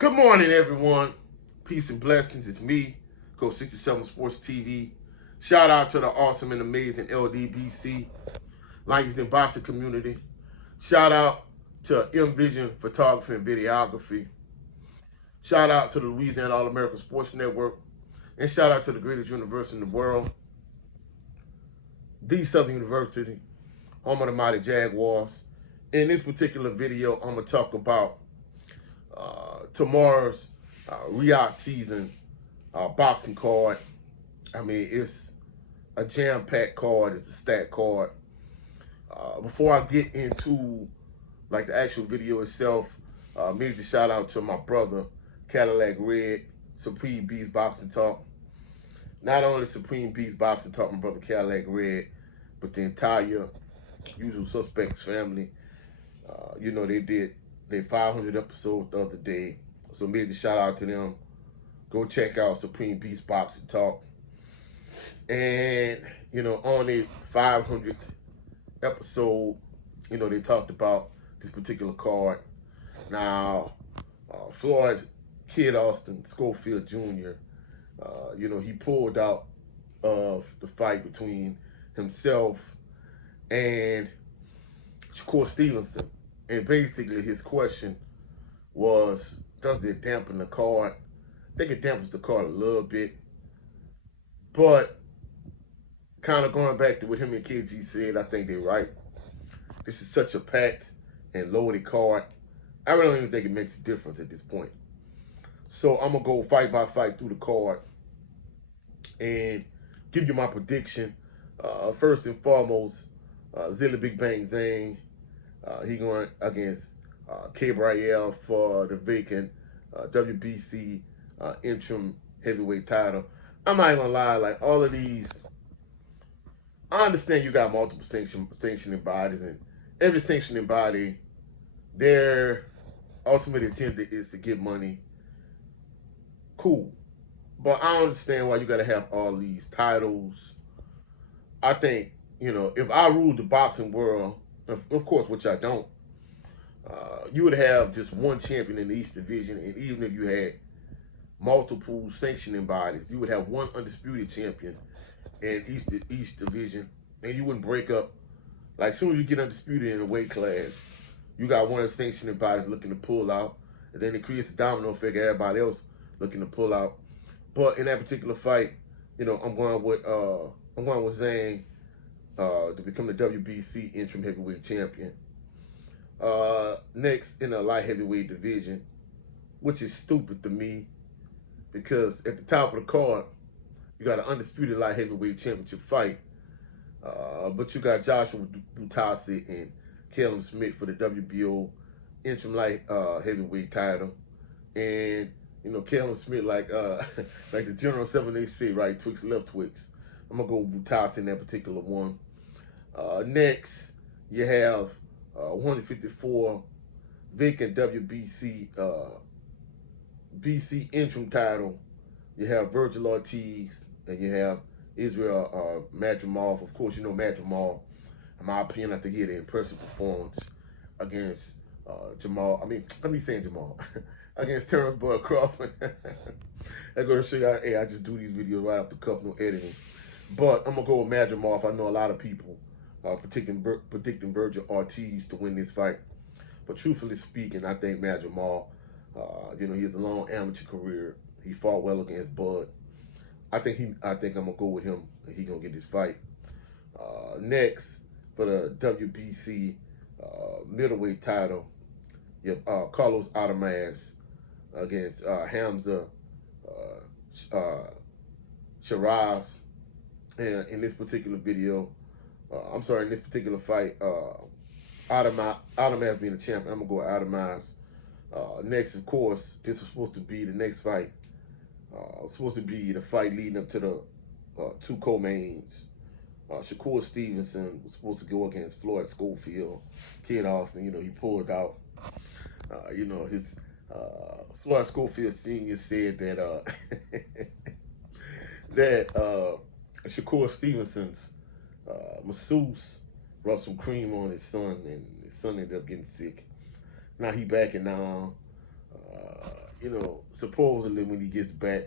Good morning, everyone. Peace and blessings. It's me, Coach 67 Sports TV. Shout out to the awesome and amazing LDBC, Lions and Boxing community. Shout out to Envision Photography and Videography. Shout out to the Louisiana All-American Sports Network. And shout out to the greatest university in the world, the Southern University, home of the mighty Jaguars. In this particular video, I'm going to talk about tomorrow's Riyadh season boxing card. I mean, it's a jam-packed card. It's a stacked card. Before I get into like the actual video itself, major shout out to my brother Cadillac Red, Supreme Beast Boxing Talk. Not only Supreme Beast Boxing Talk, my brother Cadillac Red, but the entire Usual Suspects family. You know, they did their 500 episode the other day. So major shout out to them. Go check out Supreme Beast Boxing Talk. And, you know, on the 500th episode, you know, they talked about this particular card. Now, Floyd Kid Austin Schofield Jr., you know, he pulled out of the fight between himself and Shakur Stevenson. And basically his question was, does it dampen the card? I think it dampens the card a little bit. But kind of going back to what him and KG said, I think they're right. This is such a packed and loaded card. I really don't even think it makes a difference at this point. So I'm going to go fight by fight through the card and give you my prediction. First and foremost, Zilla Big Bang Zane. He going against K-Brielle for the vacant WBC interim heavyweight title. I'm not even gonna lie, like all of these, I understand you got multiple sanctioning bodies, and every sanctioning body, their ultimate agenda is to get money. Cool. But I understand why you gotta have all these titles. I think, you know, if I ruled the boxing world, of course, which I don't, you would have just one champion in the East Division, and even if you had multiple sanctioning bodies, you would have one undisputed champion in East Division, and you wouldn't break up. Like, as soon as you get undisputed in a weight class, you got one of the sanctioning bodies looking to pull out, and then it creates a domino effect, everybody else looking to pull out. But in that particular fight, you know, I'm going with Zhang to become the WBC interim heavyweight champion. Next in the light heavyweight division, which is stupid to me, because at the top of the card, you got an undisputed light heavyweight championship fight, but you got Joshua Buatsi and Callum Smith for the WBO interim light heavyweight title. And, you know, Callum Smith, like the General 786, right, Twix, left Twix. I'm going to go with Buatsi in that particular one. Next, you have 154 vacant WBC BC interim title. You have Virgil Ortiz, and you have Israel Madrimov. Of course, you know Madrimov. In my opinion, I think he had an impressive performance against Jamal. I mean, let me say Jamal. Against Terrence Bud Crawford. I'm going to show you how, hey, I just do these videos right off the cuff, no editing. But I'm going to go with Madrimov. I know a lot of people predicting Virgil Ortiz to win this fight. But truthfully speaking, I think Madrimov, you know, he has a long amateur career. He fought well against Bud. I think I'm gonna go with him. He gonna get this fight. Next for the WBC middleweight title, you have Carlos Alcaraz against Hamza Shiraz. And in this particular video, in this particular fight, Alcaraz being the champion, I'm gonna go with Alcaraz. Next, of course, this was supposed to be the next fight. It was supposed to be the fight leading up to the two co-mains. Shakur Stevenson was supposed to go against Floyd Schofield. Kid Austin, you know, he pulled out. You know, his Floyd Schofield Sr. said that Shakur Stevenson's masseuse rubbed some cream on his son, and his son ended up getting sick. Now he backing down. supposedly when he gets back,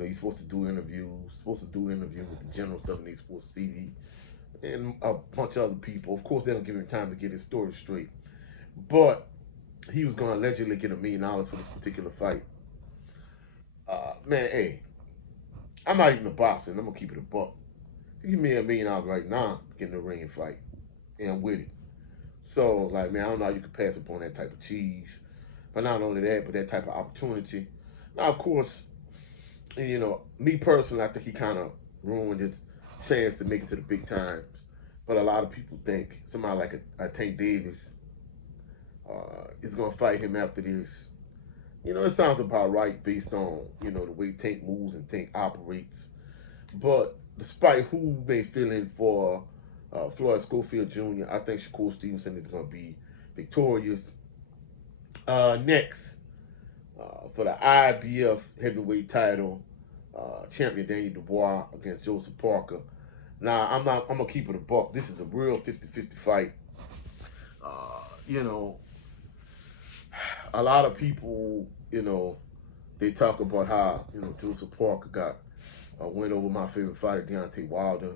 he's supposed to do interviews, with the general stuff in the sports TV and a bunch of other people. Of course, they don't give him time to get his story straight. But he was going to allegedly get $1 million for this particular fight. Man, hey, I'm not even a boxer. I'm going to keep it a buck. If you give me $1 million right now, get in the ring and fight. And I'm with it. So, like, man, I don't know how you could pass upon that type of cheese. But not only that, but that type of opportunity. Now, of course, me personally, I think he kind of ruined his chance to make it to the big times. But a lot of people think somebody like a Tank Davis is going to fight him after this. It sounds about right based on, the way Tank moves and Tank operates. But despite who may fill in for Floyd Schofield Jr., I think Shakur Stevenson is going to be victorious. Next, for the IBF heavyweight title, champion Daniel Dubois against Joseph Parker. Now, I'm going to keep it a buck. This is a real 50-50 fight. A lot of people, they talk about how, Joseph Parker got a win over my favorite fighter, Deontay Wilder,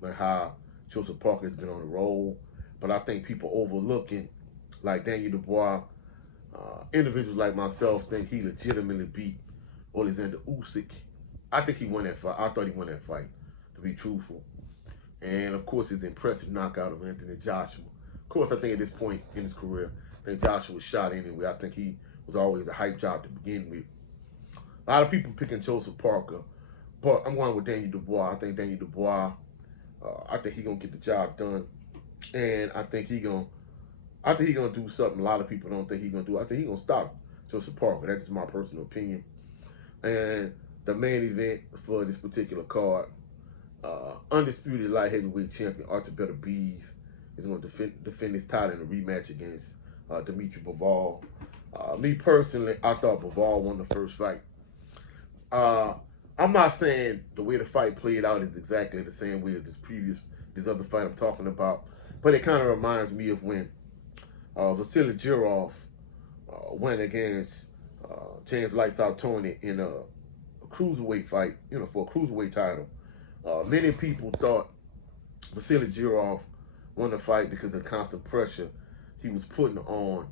and how Joseph Parker has been on the roll. But I think people overlooking, like Daniel Dubois, individuals like myself think he legitimately beat Alexander Usyk. I think he won that fight. I thought he won that fight, to be truthful. And, of course, his impressive knockout of Anthony Joshua. Of course, I think at this point in his career, I think Joshua was shot anyway. I think he was always a hype job to begin with. A lot of people picking Joseph Parker, but I'm going with Daniel Dubois. I think Daniel Dubois, I think he's going to get the job done. And I think he's going to do something a lot of people don't think he's going to do. I think he's going to stop Joseph Parker. That's just my personal opinion. And the main event for this particular card, undisputed light heavyweight champion Artur Beterbiev is going to defend his title in a rematch against Dimitri Bivol. Me personally, I thought Bivol won the first fight. I'm not saying the way the fight played out is exactly the same way as this other fight I'm talking about, but it kind of reminds me of when Vasily Jirov went against James Lights Out Tony in a cruiserweight fight, for a cruiserweight title. Many people thought Vasily Jirov won the fight because of the constant pressure he was putting on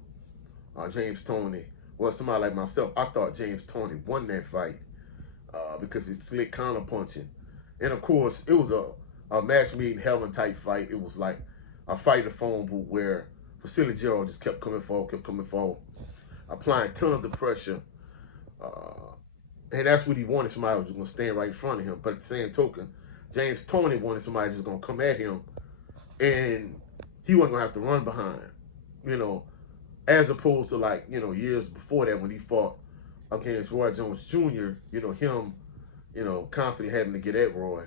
James Toney. Well, somebody like myself, I thought James Toney won that fight because he's slick counterpunching. And of course, it was a match made in heaven type fight. It was like a fight in the phone booth where Vasily Jirov just kept coming forward, applying tons of pressure. And that's what he wanted, somebody who was going to stand right in front of him. But at the same token, James Toney wanted somebody who was going to come at him and he wasn't going to have to run behind, as opposed to years before that when he fought against Roy Jones Jr., him, constantly having to get at Roy.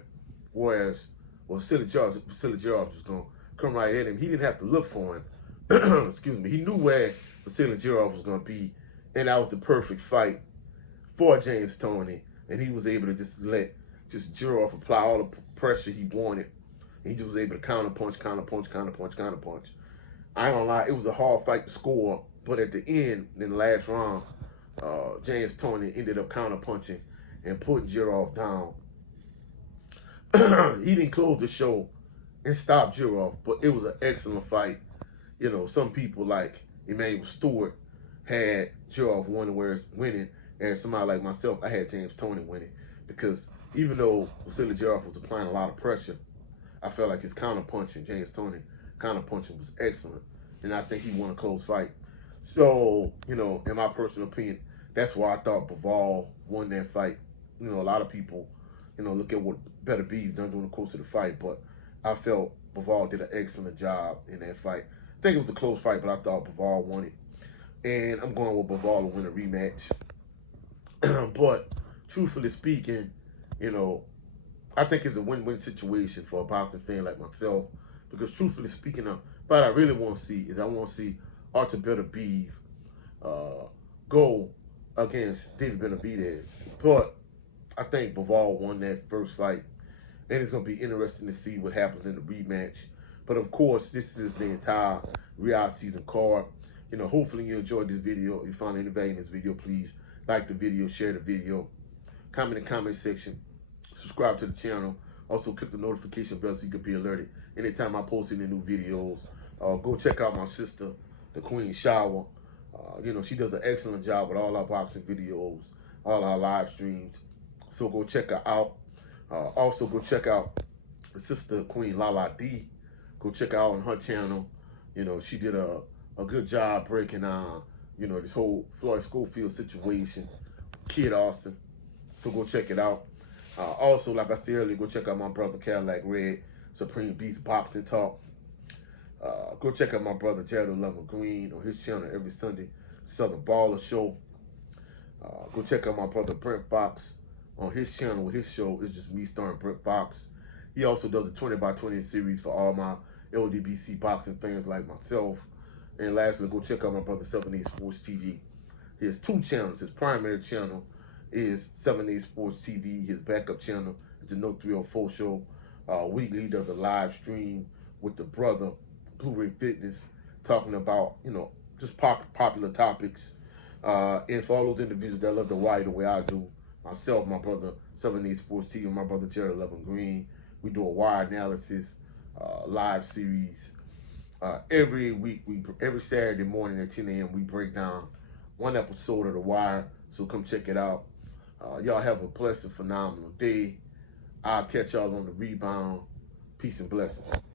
Whereas, Vasily Jirov was going to come right at him. He didn't have to look for him. Excuse me. He knew where Vasily Jirov was going to be, and that was the perfect fight for James Toney. And he was able to just let Jirov apply all the pressure he wanted. And he just was able to counterpunch. I ain't gonna lie, it was a hard fight to score, but at the end, in the last round, James Toney ended up counterpunching and putting Jirov down. He didn't close the show and stop Jirov, but it was an excellent fight. Some people like Emmanuel Stewart had Jirov winning, and somebody like myself, I had James Toney winning, because even though Vasily Jirov was applying a lot of pressure, I felt like his counterpunching, James Toney counterpunching, was excellent, and I think he won a close fight. So, in my personal opinion, that's why I thought Bivol won that fight. A lot of people, look at what Beterbiev done during the course of the fight, but I felt Bivol did an excellent job in that fight. I think it was a close fight, but I thought Bivol won it. And I'm going with Bivol to win a rematch. But truthfully speaking, I think it's a win-win situation for a boxing fan like myself, because truthfully speaking, what I really want to see is I want to see Artur Beterbiev go against David Benavidez. But I think Bivol won that first fight, and it's going to be interesting to see what happens in the rematch. But of course, this is the entire Riyadh season card. hopefully you enjoyed this video. If you found any value in this video, please like the video, share the video, comment in the comment section, subscribe to the channel. Also, click the notification bell so you can be alerted anytime I post any new videos. Go check out my sister, the Queen Shower. She does an excellent job with all our boxing videos, all our live streams. So go check her out. Also, go check out the sister, Queen Lala D. Go check her out on her channel. She did a good job breaking down, this whole Floyd Schofield situation, Kid Austin. So go check it out. Also, like I said earlier, go check out my brother Cadillac Red, Supreme Beast Boxing Talk. Go check out my brother Jared 11 Green on his channel every Sunday, Southern Baller Show. Go check out my brother Brent Fox on his channel with his show. It's just me starring Brent Fox. He also does a 20x20 series for all my LDBC boxing fans like myself. And lastly, go check out my brother 7A Sports TV. He has 2 channels. His primary channel is 7A Sports TV. His backup channel is the No 304 Show. Weekly, he does a live stream with the brother Blu-ray Fitness, talking about, just popular topics. And for all those individuals that love the wire the way I do, myself, my brother 7A Sports TV, and my brother Jared 11 Green, we do a wire analysis, live series. Every week, every Saturday morning at 10 a.m., we break down one episode of The Wire. So come check it out. Y'all have a blessed, phenomenal day. I'll catch y'all on the rebound. Peace and blessings.